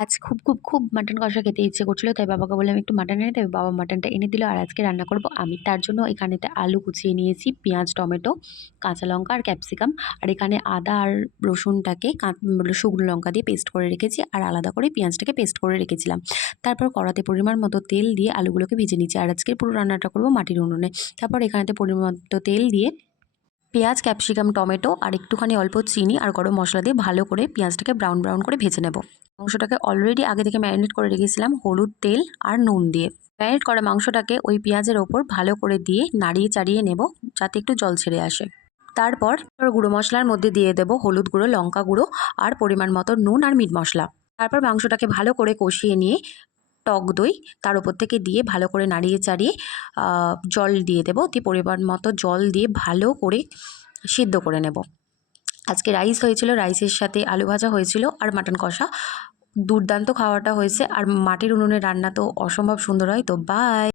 আজ খুব, খুব, খুব মাটন কষা খেতে ইচ্ছে করছিল। তাই বাবাকে বললাম, "একটু মাটন এনে দে।" বাবা মাটনটা এনে দিল। আর আজকে রান্না করব আমি। তার জন্য এখানেতে আলু কুচিয়ে নিয়েছি, পেঁয়াজ, টমেটো, কাঁচা লঙ্কা আর ক্যাপসিকাম। আর এখানে আদা আর রসুনটাকে শুকনো লঙ্কা দিয়ে পেস্ট করে রেখেছি। আর আলাদা করে পেঁয়াজটাকে পেস্ট করে রেখেছিলাম। তারপর কড়াতে পরিমাণ মতো তেল দিয়ে আলুগুলোকে ভেজে নিচ্ছি। আর আজকের পুরো রান্নাটা করব মাটির উনুনে। তারপর এখানেতে পরিমাণ মতো তেল দিয়ে পেঁয়াজ, ক্যাপসিকাম, টমেটো আর একটুখানি অল্প চিনি আর গরম মশলা দিয়ে ভালো করে পেঁয়াজটাকে ব্রাউন ব্রাউন করে ভেজে নেব। মাংসটাকে অলরেডি আগে থেকে ম্যারিনেট করে রেখেছিলাম হলুদ, তেল আর নুন দিয়ে। ম্যারিনেট করা মাংসটাকে ওই পেঁয়াজের ওপর ভালো করে দিয়ে নাড়িয়ে চাড়িয়ে নেব, যাতে একটু জল ছেড়ে আসে। তারপর গুঁড়ো মশলার মধ্যে দিয়ে দেব হলুদ গুঁড়ো, লঙ্কা গুঁড়ো আর পরিমাণ মতো নুন আর মিট মশলা। তারপর মাংসটাকে ভালো করে কষিয়ে নিয়ে টক দই তার উপর থেকে দিয়ে ভালো করে নাড়িয়ে চাড়িয়ে জল দিয়ে দেবো। দিয়ে পরিমাণ মতো জল দিয়ে ভালো করে সিদ্ধ করে নেব। আজকে রাইস হয়েছিল, রাইসের সাথে আলু ভাজা হয়েছিল আর মাটন কষা। দুর্দান্ত খাওয়াটা হয়েছে। আর মাটির উনুনে রান্না তো অসম্ভব সুন্দর হয়। তো বাই।